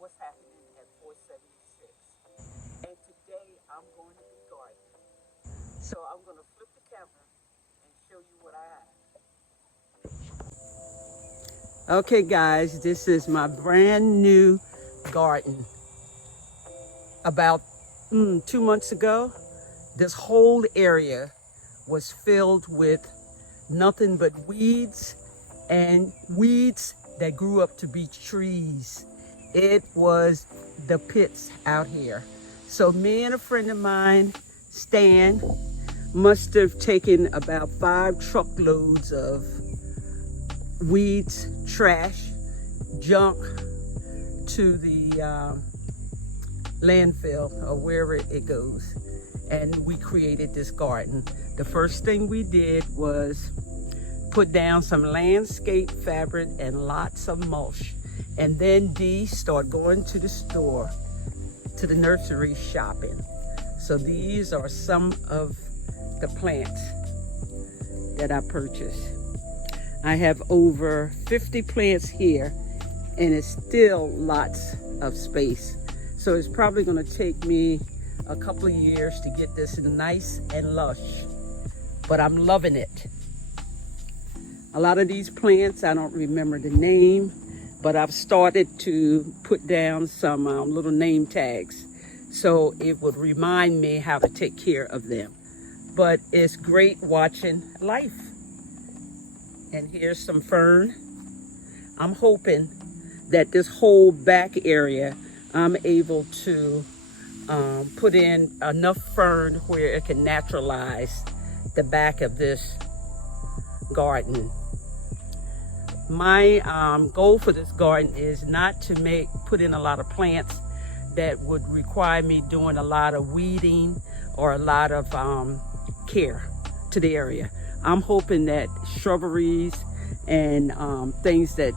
what's happening at 476. And today I'm going to be gardening. So I'm going to flip the camera and show you what I have. Okay, guys, this is my brand new garden. About 2 months ago, this whole area was filled with nothing but weeds and weeds that grew up to be trees. It was the pits out here. So me and a friend of mine, Stan, must have taken about 5 truckloads of weeds, trash, junk to the landfill or wherever it goes. And we created this garden. The first thing we did was put down some landscape fabric and lots of mulch. And then Dee started going to the store, to the nursery shopping. So these are some of the plants that I purchased. I have over 50 plants here and it's still lots of space. So it's probably gonna take me a couple of years to get this nice and lush, but I'm loving it. A lot of these plants, I don't remember the name, but I've started to put down some little name tags so it would remind me how to take care of them. But it's great watching life. And here's some fern. I'm hoping that this whole back area, I'm able to put in enough fern where it can naturalize the back of this garden. My goal for this garden is not to put in a lot of plants that would require me doing a lot of weeding or a lot of care to the area. I'm hoping that shrubberies and things that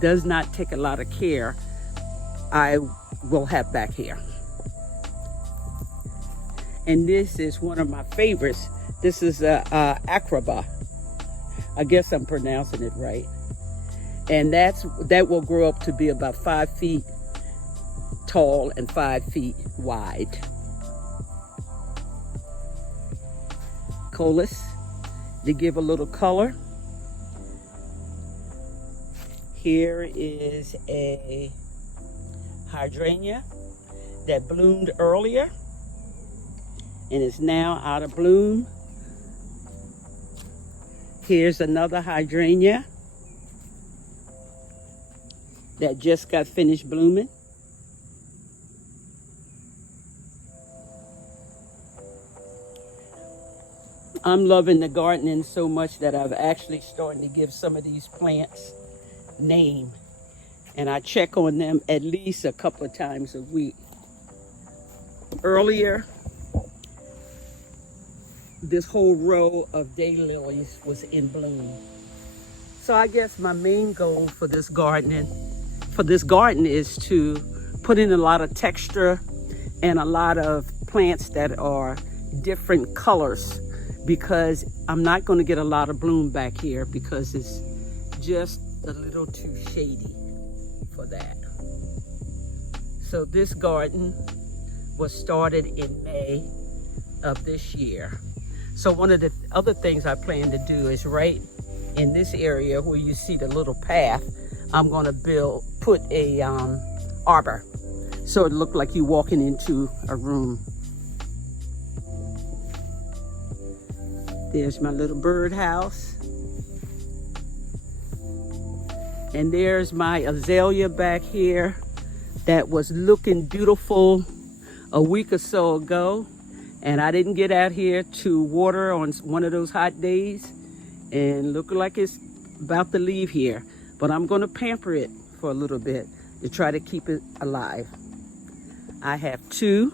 does not take a lot of care, I will have back here. And this is one of my favorites. This is Acrobat. I guess I'm pronouncing it right. And that will grow up to be about 5 feet tall and 5 feet wide. Coleus, to give a little color. Here is a hydrangea that bloomed earlier and is now out of bloom. Here's another hydrangea that just got finished blooming. I'm loving the gardening so much that I've actually started to give some of these plants name. And I check on them at least a couple of times a week. Earlier, this whole row of daylilies was in bloom. So I guess my main goal for this garden is to put in a lot of texture and a lot of plants that are different colors, because I'm not going to get a lot of bloom back here because it's just a little too shady for that. So this garden was started in May of this year. So one of the other things I plan to do is right in this area where you see the little path, I'm going to put a arbor, so it looked like you're walking into a room. There's my little birdhouse. And there's my azalea back here that was looking beautiful a week or so ago. And I didn't get out here to water on one of those hot days. And look like it's about to leave here. But I'm going to pamper it for a little bit to try to keep it alive. I have 2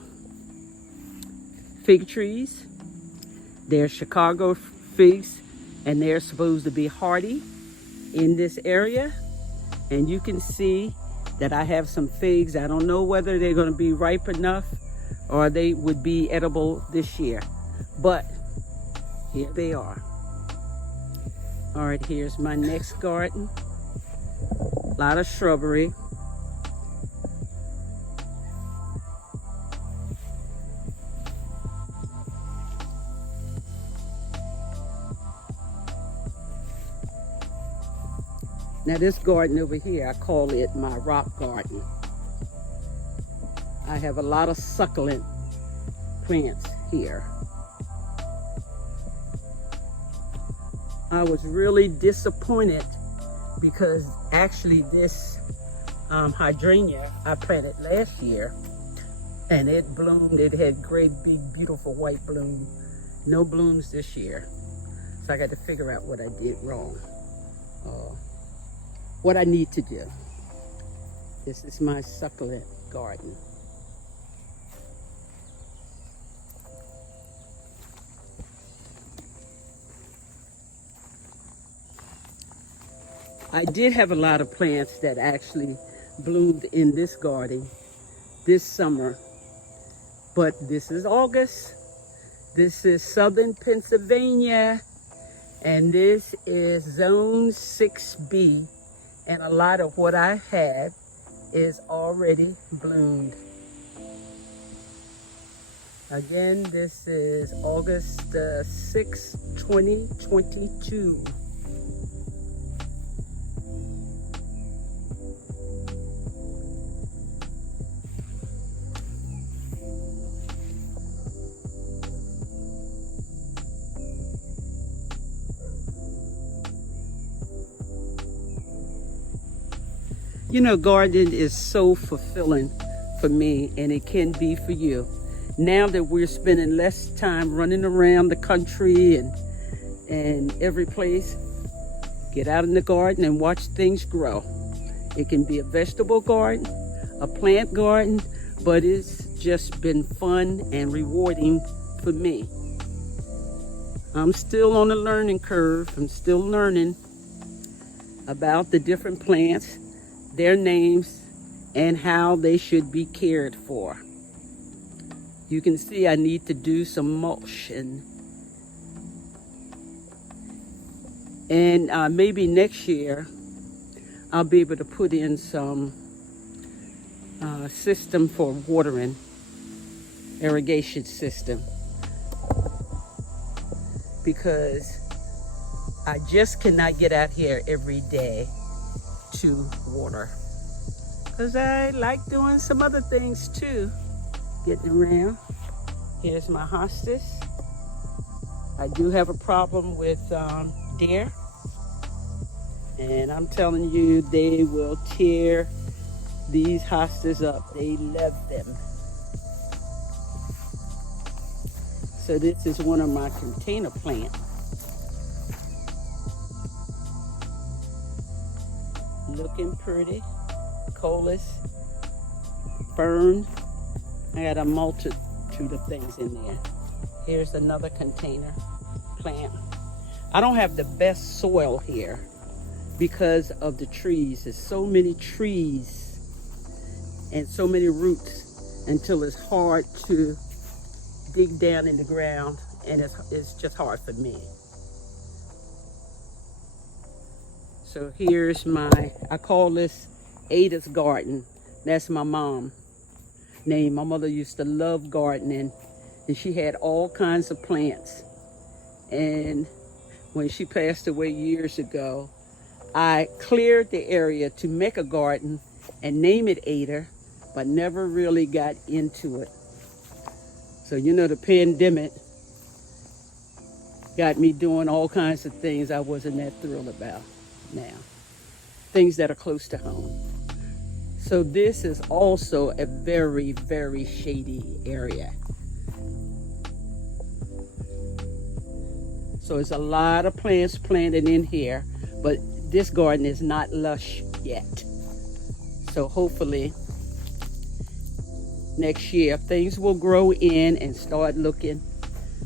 fig trees. They're Chicago figs, and they're supposed to be hardy in this area. And you can see that I have some figs. I don't know whether they're going to be ripe enough or they would be edible this year, but here they are. All right, here's my next garden. A lot of shrubbery. Now this garden over here, I call it my rock garden. I have a lot of succulent plants here. I was really disappointed because actually this hydrangea I planted last year, and it bloomed. It had great big beautiful white bloom. No blooms this year. So I got to figure out what I did wrong. What I need to do. This is my succulent garden. I did have a lot of plants that actually bloomed in this garden this summer, but this is August. This is Southern Pennsylvania, and this is Zone 6B, and a lot of what I had is already bloomed. Again, this is August 6, 2022. You know, gardening is so fulfilling for me, and it can be for you. Now that we're spending less time running around the country and every place, get out in the garden and watch things grow. It can be a vegetable garden, a plant garden, but it's just been fun and rewarding for me. I'm still on the learning curve. I'm still learning about the different plants, their names, and how they should be cared for. You can see I need to do some mulch, and maybe next year I'll be able to put in some system for watering, irrigation system, because I just cannot get out here every day to water, because I like doing some other things too, getting around. Here's my hostas. I do have a problem with deer, and I'm telling you, they will tear these hostas up. They love them. So this is one of my container plants. Looking pretty. Coleus, fern. I got a multitude of things in there. Here's another container plant. I don't have the best soil here because of the trees. There's so many trees and so many roots until it's hard to dig down in the ground, and it's just hard for me. So here's I call this Ada's garden. That's my mom's name. My mother used to love gardening, and she had all kinds of plants. And when she passed away years ago, I cleared the area to make a garden and name it Ada, but never really got into it. So, you know, the pandemic got me doing all kinds of things I wasn't that thrilled about now. Things that are close to home. So this is also a very, very shady area. So there's a lot of plants planted in here, but this garden is not lush yet. So hopefully next year things will grow in and start looking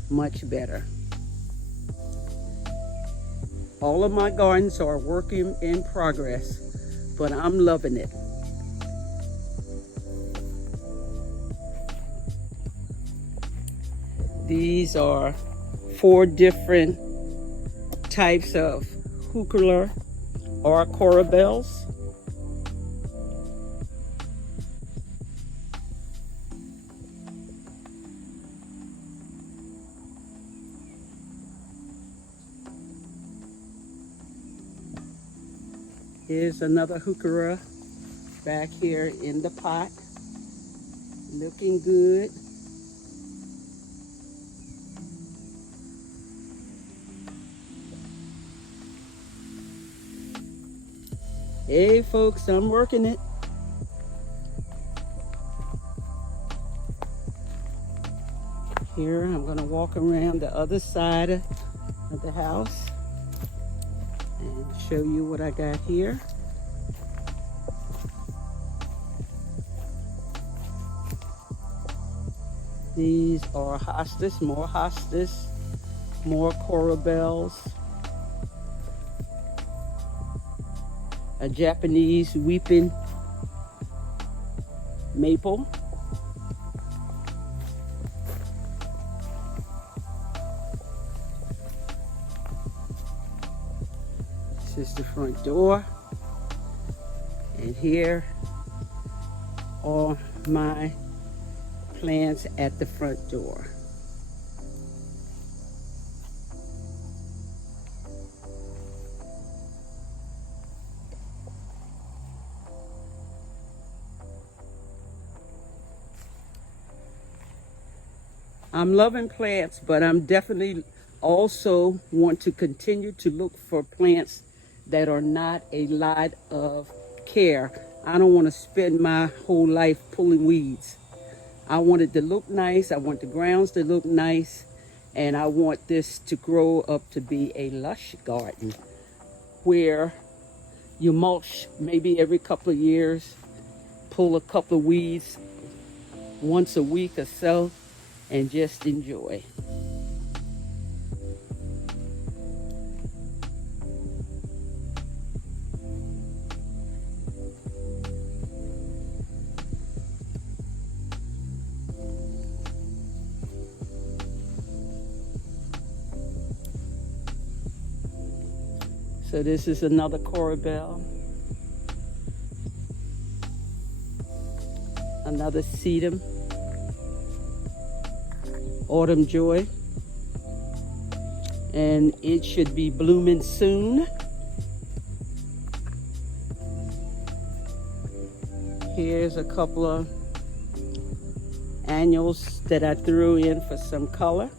much better. All of my gardens are working in progress, but I'm loving it. These are 4 different types of heuchera or corbels. Here's another heuchera back here in the pot, looking good. Hey folks, I'm working it. Here, I'm gonna walk around the other side of the house and show you what I got here. These are hostas, more coral bells, a Japanese weeping maple, this is the front door, and here are my plants at the front door. I'm loving plants, but I'm definitely also want to continue to look for plants that are not a lot of care. I don't want to spend my whole life pulling weeds. I want it to look nice. I want the grounds to look nice. And I want this to grow up to be a lush garden where you mulch maybe every couple of years, pull a couple of weeds once a week or so, and just enjoy. So this is another coral bell, another sedum, autumn joy, and it should be blooming soon. Here's a couple of annuals that I threw in for some color.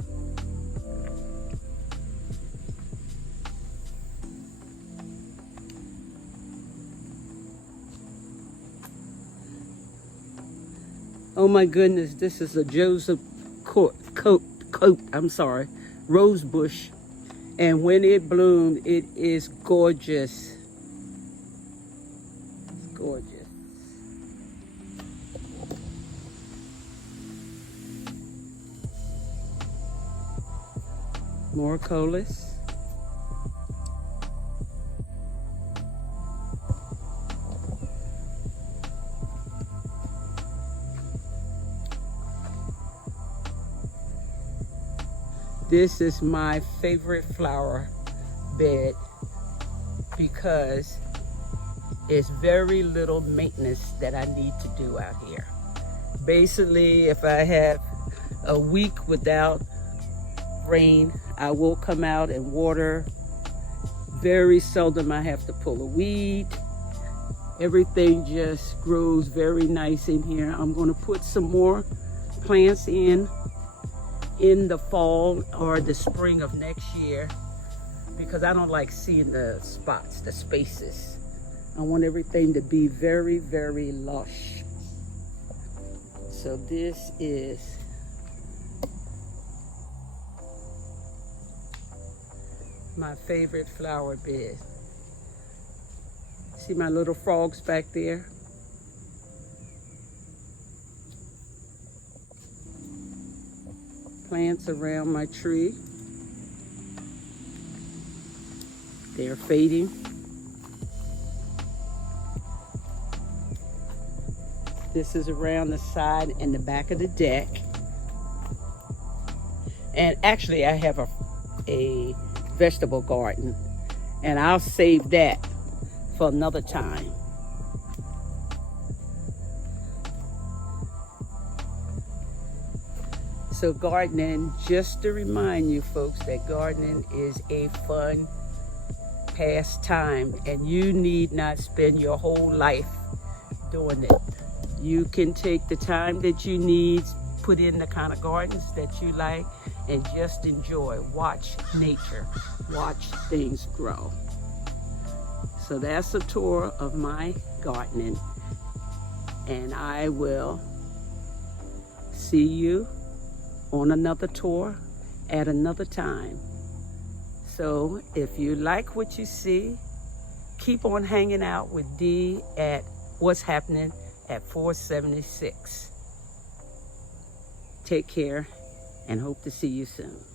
Oh my goodness, this is a Joseph rose bush. And when it bloomed, it is gorgeous. It's gorgeous. More coleus. This is my favorite flower bed because it's very little maintenance that I need to do out here. Basically, if I have a week without rain, I will come out and water. Very seldom I have to pull a weed. Everything just grows very nice in here. I'm going to put some more plants in the fall or the spring of next year because I don't like seeing the spots, the spaces. I want everything to be very, very lush. So this is my favorite flower bed. See my little frogs back there? Plants around my tree. They're fading. This is around the side and the back of the deck. And actually I have a vegetable garden, and I'll save that for another time. So gardening, just to remind you folks that gardening is a fun pastime, and you need not spend your whole life doing it. You can take the time that you need, put in the kind of gardens that you like, and just enjoy. Watch nature, watch things grow. So that's a tour of my gardening, and I will see you on another tour at another time. So if you like what you see, keep on hanging out with Dee at What's Happening at 476. Take care and hope to see you soon.